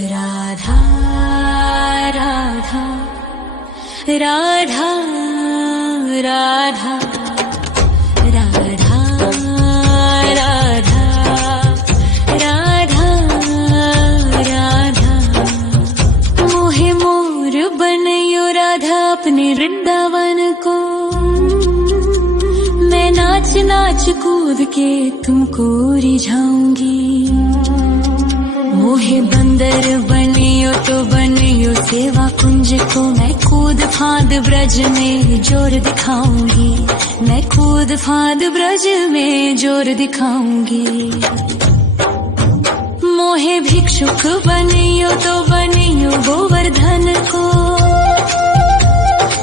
राधा राधा राधा राधा राधा राधा राधा राधा मोहे मोर बनयो राधा अपने वृंदावन को। मैं नाच नाच कूद के तुमको रिझाऊंगी। मोहे बंदर बनियो तो बनियो सेवा कुंज को। मैं कूद फांद ब्रज में जोर दिखाऊंगी। मैं कूद फांद ब्रज में जोर दिखाऊंगी। मोहे भिक्षुक बनियो तो बनियो गोवर्धन को।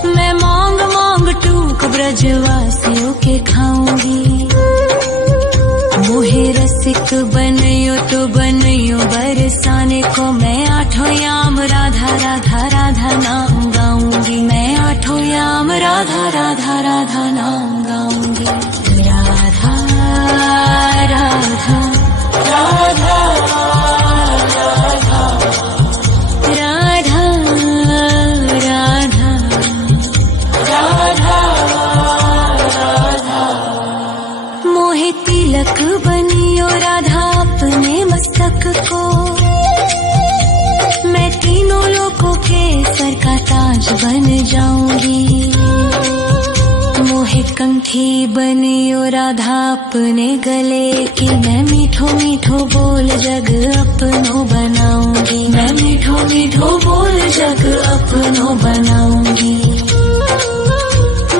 मैं मांग मांग टूक ब्रजवासियों के खाऊंगी। मोहे रसिक बनियो तो बनियो बरसाने को। मैं आठों याम राधा राधा राधा नाम गाऊंगी। मैं आठों याम राधा राधा राधा नाम गाऊंगी। राधा राधा राधा राधा राधा राधा राधा। मोहे तिलक बनियो राधा अपने मस्तक को। मैं तीनों लोगों के सर का ताज बन जाऊंगी। मोहे कंठी बनियो राधा अपने गले की। मैं मीठो मीठो बोल जग अपनो बनाऊंगी। मैं मीठो मीठो बोल जग अपनो बनाऊंगी।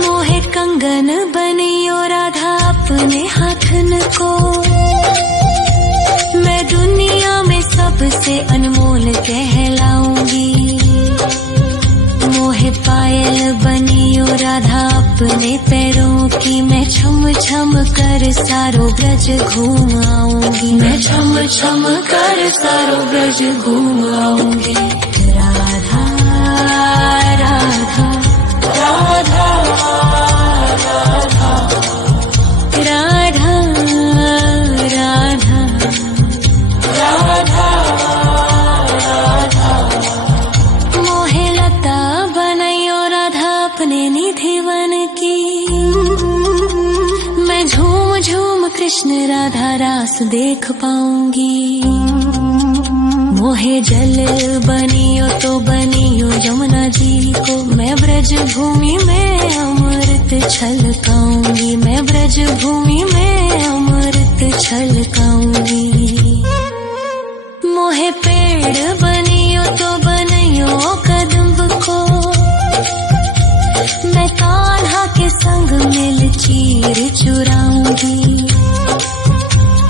मोहे कंगन बनियो राधा अपने हाथन को। मैं दुनिया में सबसे अनमोल कहलाऊंगी। मोहे पायल बनियो राधा अपने पैरों की। मैं छम छम कर सारो ब्रज घूम आऊंगी। मैं छम छम कर सारो ब्रज घूम आऊंगी। राधा राधा राधा राधा राधा राधा राधा। मोहे लता बनयो राधा अपने निधि वन की। मैं झूम झूम कृष्ण राधा रास देख पाऊंगी। मोहे जल बनियो तो बनियो यमुना जी को। मैं ब्रज भूमि में अमृत छलकाऊंगी। मैं ब्रज भूमि में अमृत छलकाऊंगी। मोहे पेड़ बनियो तो बनियो कदम्ब को। मैं कान्हा के संग मिल चीर चुराऊंगी।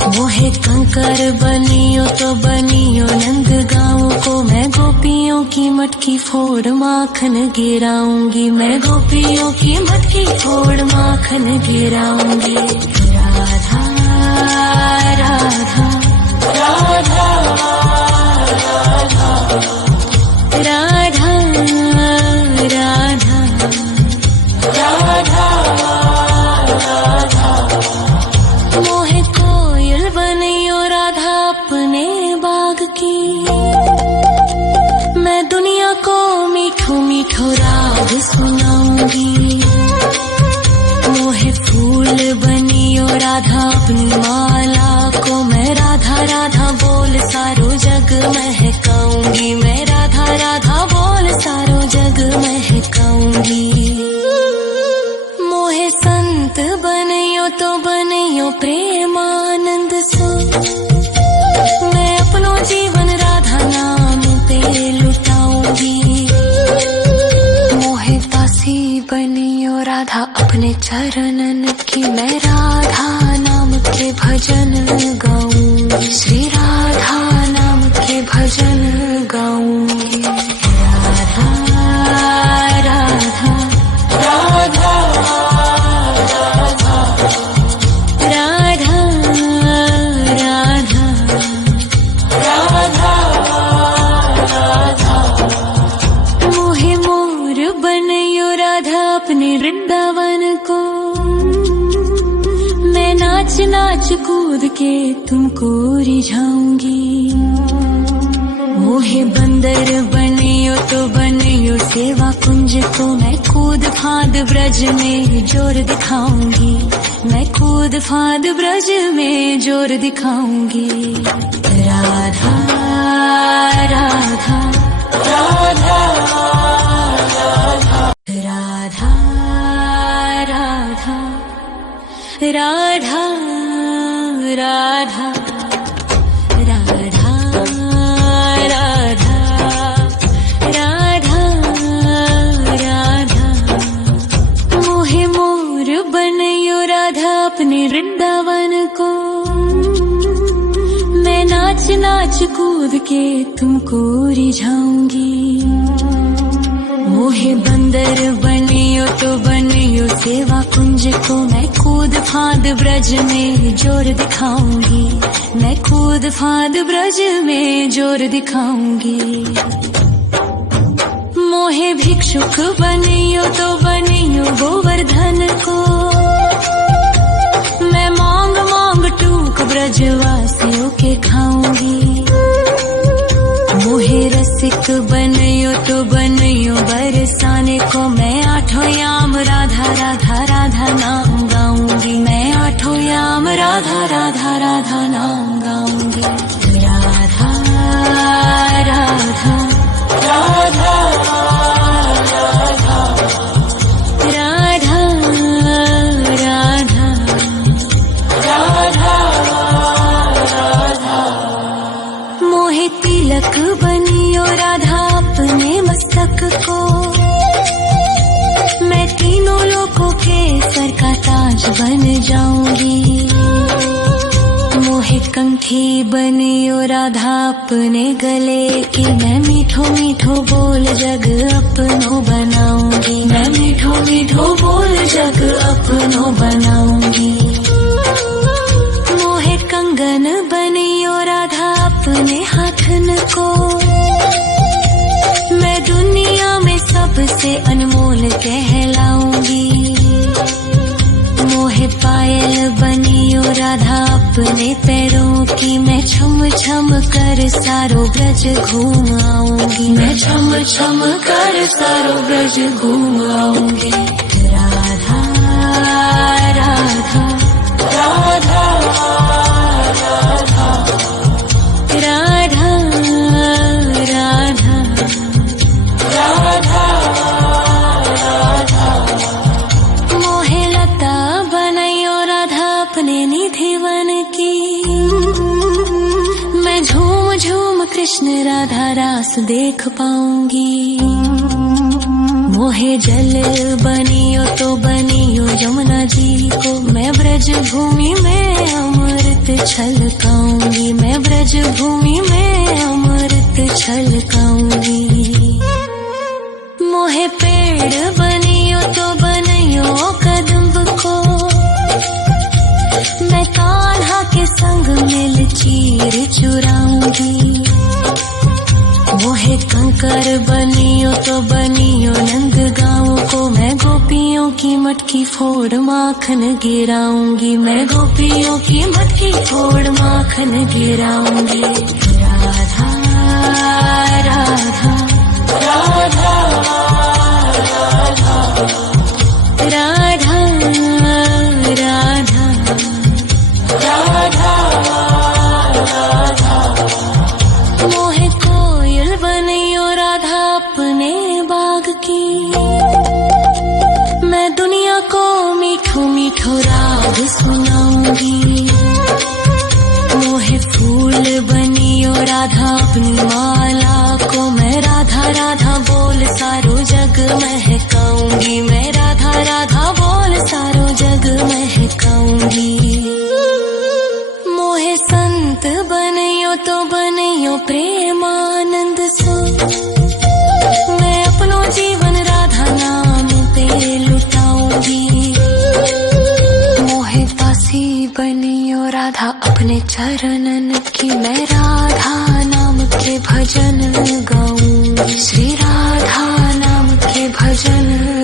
मोहे कंकर बनियो तो बनियो नंद गाँव को। मैं गोपियों की मटकी फोड़ माखन गिराऊंगी। मैं गोपियों की मटकी फोड़ माखन गिराऊंगी। राधा राधा राधा राधा राधा राधा राधा। मोहे कोयल बनियो राधा अपने बाग की। मैं दुनिया को मीठो मीठो राग सुनाऊंगी। मोहे फूल बनियो राधा अपनी माला को। मैं राधा राधा बोल सारो जग महकाऊंगी। मैं राधा राधा बोल सारो जग महकाऊंगी। मोहे संत बनियो तो बनियो प्रेमानंद सो। मैं अपनो जीवन राधा नाम पे लुटाऊंगी। मोहे दासी बनियो राधा अपने चरणन की। मैं राधा नाम के भजन गाऊंगी। श्री राधा नाम के भजन गाऊंगी। राधा राधा राधा राधा राधा राधा राधा। मोहे मोर बनयो राधा अपने वृंदावन को। मैं नाच नाच कूद के तुमको रिझाऊंगी। मोहे बंदर बनियो तो बनियो सेवा कुंज को मैं कूद फाद ब्रज में जोर दिखाऊंगी, मैं कूद फाद ब्रज में जोर दिखाऊंगी। राधा राधा राधा राधा राधा राधा राधा राधा राधा राधा राधा मोहे मोर बनयो राधा अपने वृंदावन को, मैं नाच नाच कूद के तुमको रिझाऊंगी। मोहे बंदर बनियो तो बनियो सेवा कुंज को मैं कूद फाद ब्रज में जोर दिखाऊंगी, मैं कूद फाद ब्रज में जोर दिखाऊंगी। मोहे भिक्षुक बनियो तो बनियो गोवर्धन को, मैं मांग मांग टूक ब्रजवासियों के खाऊंगी। मोहे रसिक बनियो तो बनियो बरसाने को, मैं आठों याम राधा राधा राधा नाम गाऊंगी, मैं आठों याम राधा राधा राधा नाम गाऊंगी। राधा राधा राधा राधा राधा राधा राधा मोहे तिलक बनियो राधा अपने मस्तक को, मैं तीनों लोगों के सर का ताज बन जाऊंगी। मोहे कंठी बनियो राधा अपने गले की, मैं मीठो मीठो बोल जग अपनो बनाऊंगी, मैं मीठो मीठो बोल जग अपनो बनाऊंगी। मोहे कंगन बनियो राधा अपने हाथन को, मैं दुनिया में सबसे अनमोल कहलाऊंगी। मोहे पायल बनियो राधा अपने पैरों की, मैं छम छम कर सारो ब्रज घूम आऊंगी, मैं छम छम कर सारो ब्रज घूम आऊंगी। राधा राधा राधा राधा राधा राधा राधा मोहे लता बनयो राधा अपने निधिवन की, मैं झूम झूम कृष्ण राधा रास देख पाऊंगी। मोहे जल बनियो तो बनियो यमुना जी को, मैं ब्रज भूमि में अमृत छलकाऊंगी, मैं ब्रज भूमि में अमृत छलकाऊंगी। मोहे पेड़ बनियो तो बनियो कदम्ब को, मैं कान्हा के संग मिल चीर चुराऊंगी। मोहे कंकर बनियो तो बनियो नंद गाँव को, मैं गोपियों की मटकी फोड़ माखन गिराऊंगी, मैं गोपियों की मटकी फोड़ माखन गिराऊंगी। राधा राधा राधा राधा राधा राधा राधा मोहे कोयल बनियो राधा अपने बाग की, मैं दुनिया को मीठो मीठो राग सुनाऊंगी। मोहे फूल बनियो राधा अपनी माला को, मैं राधा राधा बोल सारो जग महकाऊंगी, मैं राधा राधा बोल सारो जग महकाऊंगी। मोहे संत बनियो तो बनियो प्रेमानंद सो, मैं अपनो जीवन राधा नाम पे लुटाऊंगी। मोहे दासी बनियो राधा अपने चरणन की, मैं राधा नाम के भजन गाऊं, श्री राधा नाम के भजन